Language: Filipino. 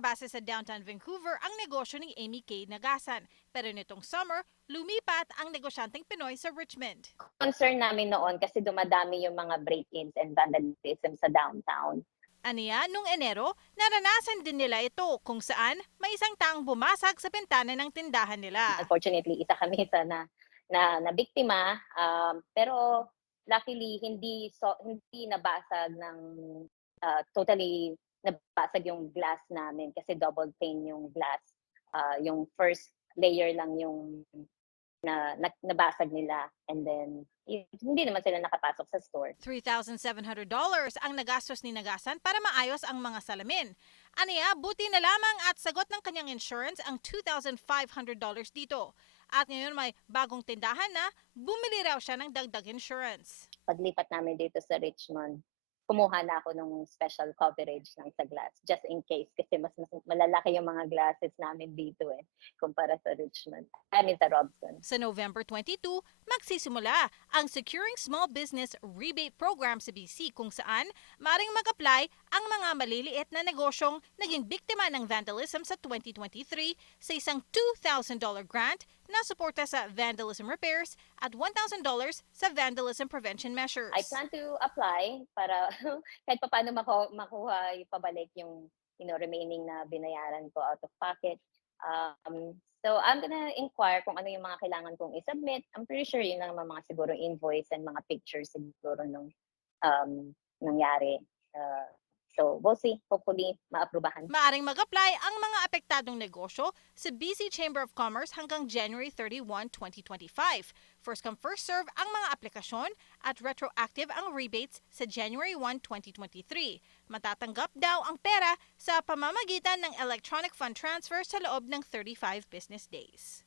nakabase sa downtown Vancouver ang negosyo ni Amy K. Nagasan. Pero nitong summer, lumipat ang negosyanteng Pinoy sa Richmond. Concern namin noon kasi dumadami yung mga break-ins and vandalism sa downtown. Aniya, nung Enero, naranasan din nila ito kung saan may isang taong bumasag sa bintana ng tindahan nila. Unfortunately, isa kami sa na biktima, pero luckily hindi nabasag ng totally nabasag yung glass namin kasi double pane yung glass. Yung first layer lang yung nabasag nila, and then hindi naman sila nakapasok sa store. $3,700 ang nagastos ni Nagasan para maayos ang mga salamin. Aniya, buti na lamang at sagot ng kanyang insurance ang $2,500 dito. At ngayon may bagong tindahan na bumili raw siya ng dagdag insurance. Paglipat namin dito sa Richmond, kumuha na ako ng special coverage ng sa glass just in case kasi mas malalaki yung mga glasses namin dito kumpara sa Richmond. I mean sa Robson. Sa November 22, magsisimula ang Securing Small Business Rebate Program sa BC kung saan maring mag-apply ang mga maliliit na negosyong naging biktima ng vandalism sa 2023 sa isang $2,000 grant na suporta sa vandalism repairs at $1,000 sa vandalism prevention measures. I plan to apply para kahit paano makuha pabalik yung remaining na binayaran ko out of pocket. So I'm gonna inquire kung ano yung mga kailangan kong i-submit. I'm pretty sure yun lang mga siguro invoice and mga pictures siguro nung nangyari. So we'll see. Hopefully, maaprubahan. Maaring mag-apply ang mga apektadong negosyo sa BC Chamber of Commerce hanggang January 31, 2025. First come, first serve ang mga aplikasyon at retroactive ang rebates sa January 1, 2023. Matatanggap daw ang pera sa pamamagitan ng electronic fund transfer sa loob ng 35 business days.